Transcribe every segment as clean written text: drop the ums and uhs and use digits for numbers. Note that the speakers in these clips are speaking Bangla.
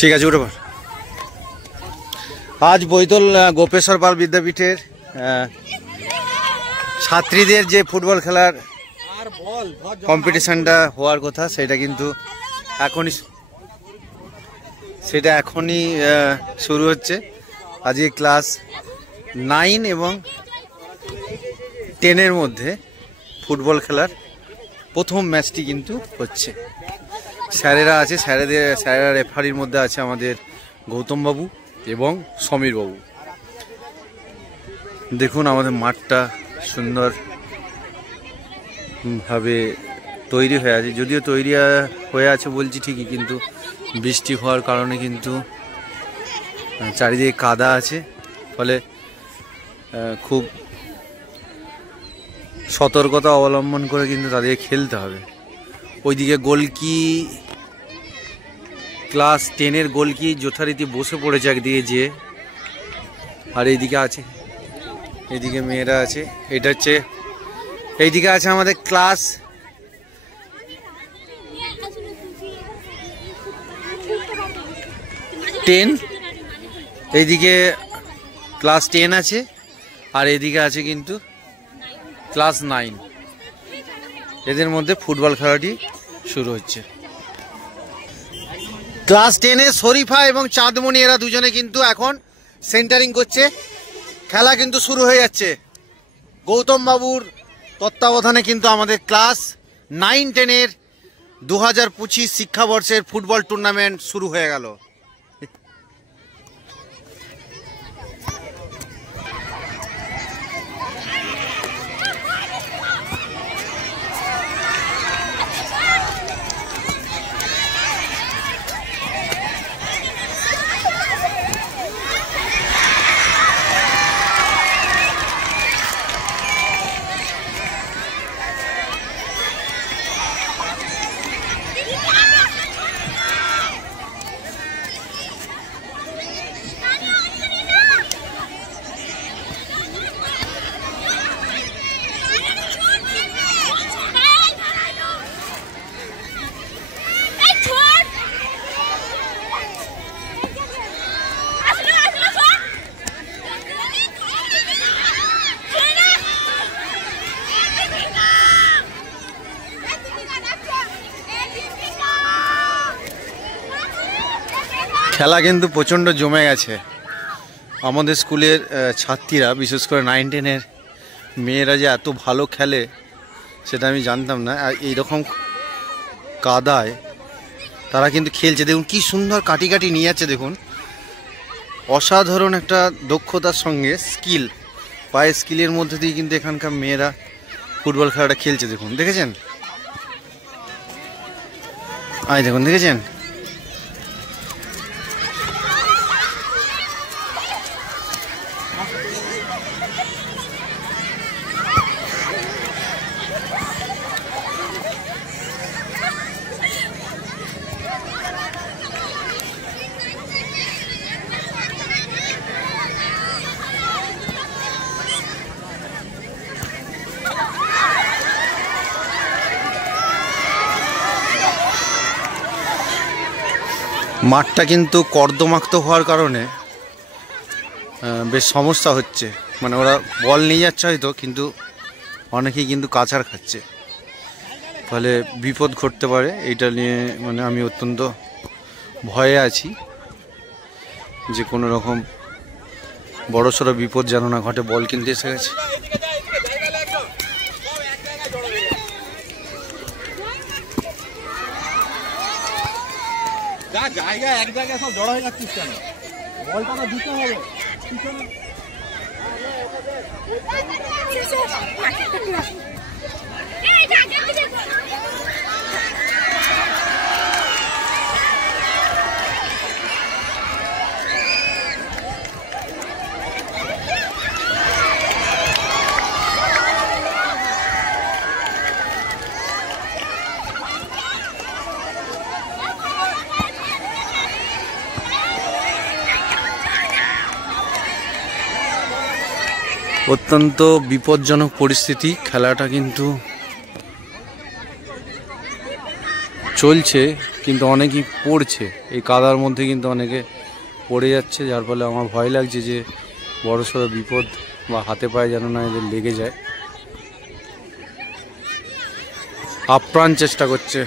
ঠিক আছে উঠে পড়। আজ বৈতল গোপেশ্বর পাল বিদ্যাপীঠের ছাত্রীদের যে ফুটবল খেলার কম্পিটিশনটা হওয়ার কথা সেটা এখনই শুরু হচ্ছে। আজকে ক্লাস 9 এবং 10-এর মধ্যে ফুটবল খেলার প্রথম ম্যাচটি কিন্তু হচ্ছে। স্যারেরা আছে, স্যারেরা রেফারির মধ্যে আছে আমাদের গৌতম বাবু এবং সমীর বাবু। দেখুন আমাদের মাঠটা সুন্দর ভাবে তৈরি হয়ে আছে, যদিও তৈরি হয়ে আছে বলছি ঠিকই, কিন্তু বৃষ্টি হওয়ার কারণে কিন্তু চারিদিকে কাদা আছে, ফলে খুব সতর্কতা অবলম্বন করে কিন্তু তাদেরকে খেলতে হবে। ওইদিকে গোলকি ক্লাস 10-এর গোলকি যথারীতি বসে পড়েছে একদিকে যে, আর এইদিকে আছে, এইদিকে মেয়েরা আছে। এটা হচ্ছে এইদিকে আছে আমাদের ক্লাস 10, এইদিকে ক্লাস 10 আছে, আর এইদিকে আছে কিন্তু ক্লাস 9। এদের মধ্যে ফুটবল খেলাটি শুরু হচ্ছে। ক্লাস 10-এ শরীফা এবং চাঁদমণি এরা দুজনে কিন্তু এখন সেন্টারিং করছে। খেলা কিন্তু শুরু হয়ে যাচ্ছে। গৌতম বাবুর তত্ত্বাবধানে কিন্তু আমাদের ক্লাস 9-10-এর 2025 শিক্ষাবর্ষের ফুটবল টুর্নামেন্ট শুরু হয়ে গেল। খেলা কিন্তু প্রচণ্ড জমে গেছে। আমাদের স্কুলের ছাত্রীরা, বিশেষ করে 9-10-এর মেয়েরা যে এত ভালো খেলে সেটা আমি জানতাম না। আর এইরকম কাদায় তারা কিন্তু খেলছে। দেখুন কি সুন্দর কাটি কাটি নিয়ে যাচ্ছে, দেখুন অসাধারণ একটা দক্ষতার সঙ্গে স্কিল, পায়ের স্কিলের মধ্যে দিয়ে কিন্তু এখানকার মেয়েরা ফুটবল খেলাটা খেলছে। দেখুন, দেখেছেন? দেখুন, দেখেছেন? মাঠটা কিন্তু কর্দমাক্ত হওয়ার কারণে বেশ সমস্যা হচ্ছে। মানে ওরা বল নিয়ে যাচ্ছে হয়তো, কিন্তু অনেকেই কিন্তু কাছাড় খাচ্ছে, ফলে বিপদ ঘটতে পারে। এইটা নিয়ে মানে আমি অত্যন্ত ভয়ে আছি যে কোনো রকম বড়সড় বিপদ যেন না ঘটে। বল কিনতে এসে গেছে। জায়গা এক জায়গায় সব জড়ো হয়ে যাচ্ছিস কেন? বলটা তো দিতে হবে। অত্যন্ত বিপজ্জনক পরিস্থিতি। খেলাটা কিন্তু চলছে, কিন্তু অনেকেই পড়ছে এই কাদার মধ্যে, কিন্তু অনেকে পড়ে যাচ্ছে, যার ফলে আমার ভয় লাগছে যে বড়সড় বিপদ বা হাতে পায়ে যেন না এদের লেগে যায়। আপ্রাণ চেষ্টা করছে।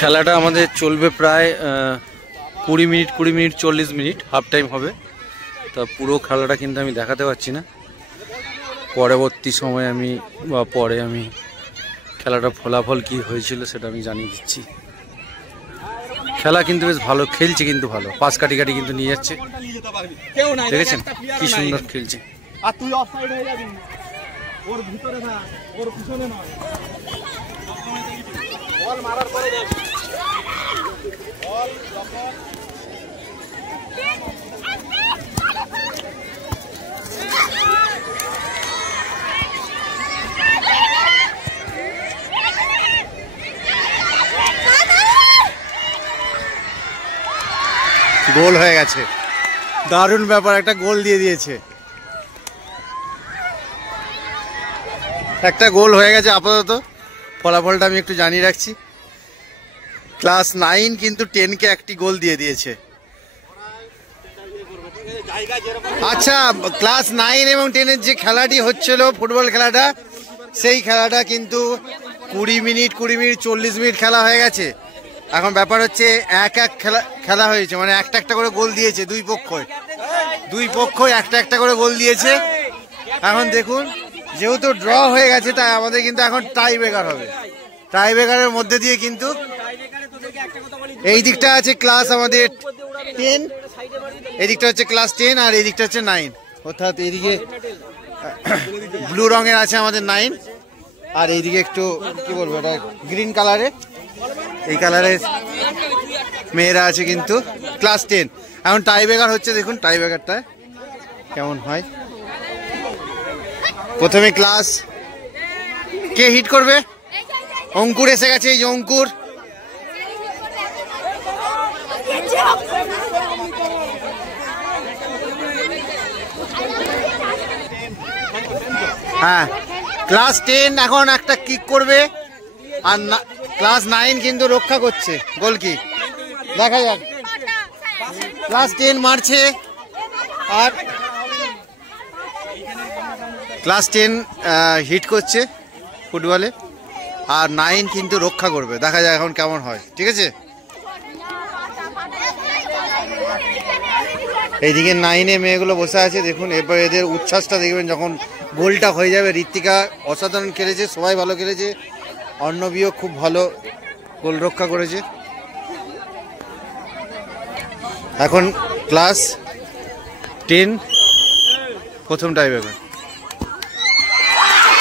খেলাটা আমাদের চলবে প্রায় 20 মিনিট 40 মিনিট, হাফ টাইম হবে। তা পুরো খেলাটা কিন্তু আমি দেখাতে পারছি না, পরবর্তী সময় আমি বা পরে আমি খেলাটা ফলাফল কি হয়েছিল সেটা আমি জানিয়ে দিচ্ছি। খেলা কিন্তু বেশ ভালো খেলছে, কিন্তু ভালো পাস কাটি কাটি কিন্তু নিয়ে যাচ্ছে, দেখেছেন কি সুন্দর খেলছে। আর তুই অফসাইড হয়ে যাবি, ওর ভিতরে না ওর পিছনে নয়, বল মারার পরে যাবি, বল যখন গোল হয়ে গেছে, দারুণ ব্যাপার, একটা গোল দিয়ে দিয়েছে, একটা গোল হয়ে গেছে। আপাতত ফলাফলটা আমি একটু জানিয়ে রাখছি, ক্লাস 9 কিন্তু 10কে একটি গোল দিয়ে দিয়েছে। আচ্ছা, ক্লাস 9 এবং 10-এর যে খেলাটি হচ্ছিল ফুটবল খেলাটা, সেই খেলাটা কিন্তু 20 মিনিট 40 মিনিট খেলা হয়ে গেছে। এখন ব্যাপার হচ্ছে এক খেলা হয়েছে, মানে একটা করে গোল দিয়েছে দুই পক্ষই একটা করে গোল দিয়েছে। এখন দেখুন, যেহেতু ড্র হয়ে গেছে তাই আমাদের কিন্তু এখন টাই ব্রেকার হবে। টাই ব্রেকারের মধ্যে দিয়ে কিন্তু এই দিকটা আছে ক্লাস আমাদের 10, এই দিকটা হচ্ছে ক্লাস 10 আর এই দিকটা হচ্ছে 9, অর্থাৎ এইদিকে ব্লু রঙের আছে আমাদের 9 আর এইদিকে একটু কি বলবো এটা গ্রিন কালারের, এই কালারের মেয়েরা আছে কিন্তু ক্লাস 10। এখন টাই ব্রেকার হচ্ছে, দেখুন টাই ব্রেকারটা কেমন হয়। প্রথমে ক্লাস কে হিট করবে? অঙ্কুর এসে গেছে, এই যে অঙ্কুর। হ্যাঁ, ক্লাস 10 এখন একটা কিক করবে আর ক্লাস 9 কিন্তু রক্ষা করছে। গোল কি দেখা যাক। ক্লাস 10 মারছে আর ক্লাস 10 হিট করছে ফুটবলে, আর 9 কিন্তু রক্ষা করবে। দেখা যাক এখন কেমন হয়, ঠিক আছে। এইদিকে 9-এ মেয়েগুলো বসে আছে, দেখুন এরপর এদের উচ্ছ্বাসটা দেখবেন যখন গোলটা হয়ে যাবে। ঋত্বিকা অসাধারণ খেলেছে, সবাই ভালো খেলেছে, অর্ণবীও খুব ভালো গোল রক্ষা করেছে। এখন ক্লাস 10 প্রথম টাইব্রেকার,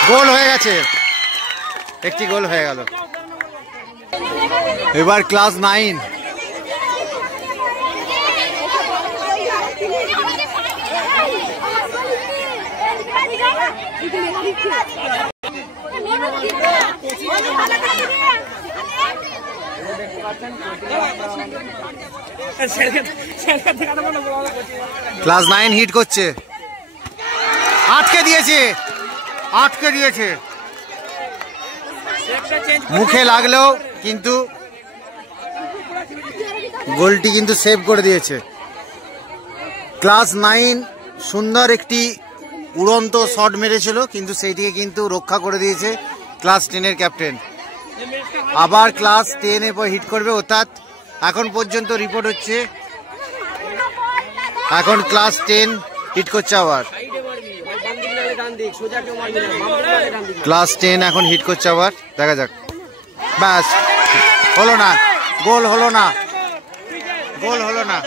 গোল হয়ে গেছে, একটি গোল হয়ে গেল। এবার ক্লাস 9 ক্লাস 9 হিট করছে, আটকে দিয়েছে মুখে লাগলেও কিন্তু গোলটি কিন্তু সেভ করে দিয়েছে। ক্লাস 9 সুন্দর একটি উড়ন্ত শট মেরেছিল, কিন্তু সেইটিকে কিন্তু রক্ষা করে দিয়েছে ক্লাস 10-এর ক্যাপ্টেন। আবার ক্লাস 10 এরপর হিট করবে, অর্থাৎ এখন পর্যন্ত রিপোর্ট হচ্ছে এখন ক্লাস 10 হিট করছে আবার। ক্লাস 10 এখন হিট করছে আবার, দেখা যাক। ব্যাস, হলো না, গোল হলো না, গোল হলো না।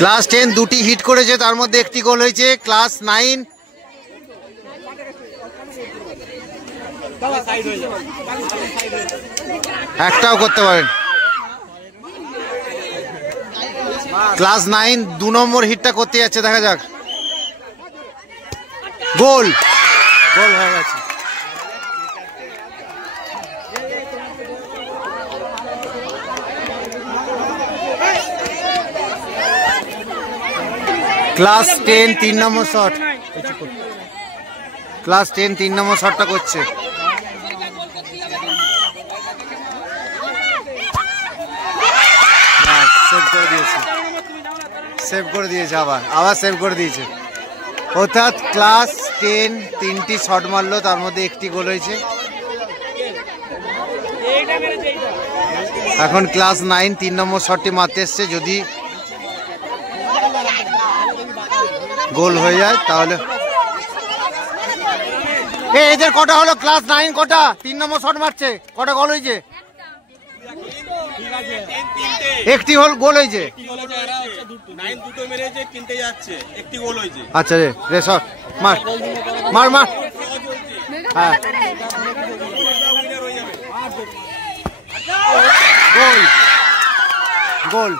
ক্লাস 10 দুটি হিট করেছে, তার মধ্যে একটি গোল হয়েছে। ক্লাস 9 একটাও করতে পারেন। ক্লাস 9 2 নম্বর হিটটা করতে যাচ্ছে, দেখা যাক। গোল, গোল হয়ে গেছে। ক্লাস 10 3 নম্বর শট, ক্লাস 10 3 নম্বর শটটা করছে। সেভ করে দিয়েছে, সেভ করে দিয়েছে, আবার সেভ করে দিয়েছে। অর্থাৎ ক্লাস 10 3টি শট মারলো, তার মধ্যে একটি গোল হয়েছে। এখন ক্লাস 9 3 নম্বর শটটি মারতে এসছে, যদি গোল হয়ে যায় তাহলে। এদের কটা হলো? ক্লাস 9 কটা 3 নম্বর শট মারছে, কটা গোল হয়েছে? একটি গোল হয়েছে। আচ্ছা রে শট মার মার মার। হ্যাঁ, গোল গোল।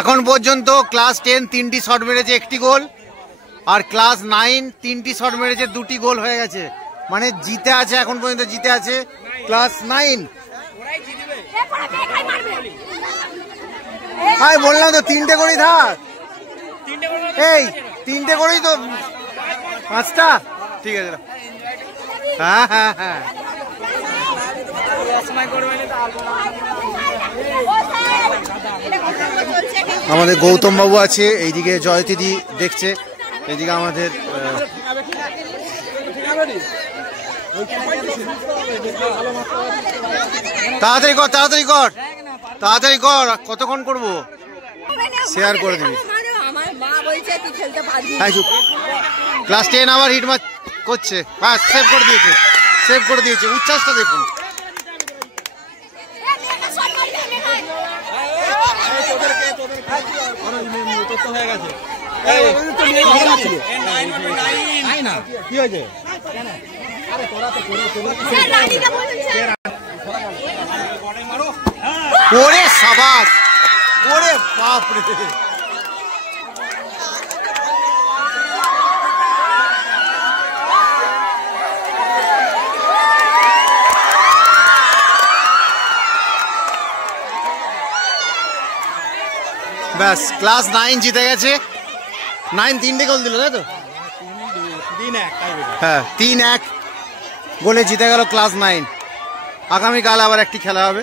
এখন পর্যন্ত ক্লাস 10 3টি শট মেরেছে, একটি গোল। আর ক্লাস 9 3টি শট মেরেছে, 2টি গোল হয়ে গেছে। মানে জিতে আছে, এখন পর্যন্ত জিতে আছে ক্লাস 9। আমি বললাম তো 3টে করেই থাক, এই 3টে করেই তো 5টা, ঠিক আছে। হ্যাঁ হ্যাঁ হ্যাঁ, আমাদের গৌতম বাবু আছে, এইদিকে জয়তিদি দেখছে, এইদিকে আমাদের তাড়াতাড়ি কর তাড়াতাড়ি কর তাড়াতাড়ি কর, কতক্ষণ করবো? শেয়ার করে দিবি। ক্লাস 10 আবার হিট মার করছে, বাস সেভ করে দিয়েছে, সেভ করে দিয়েছে। উচ্ছ্বাসটা দেখুন। কি হয়েছে? ওরে সাবাস, ওরে বাপ রে। ব্যাস, ক্লাস 9 জিতে গেছে। 9 3টে গোল দিল, তাই তো? হ্যাঁ, 3-1 গোলে জিতে গেল ক্লাস 9। আগামীকাল আবার একটি খেলা হবে।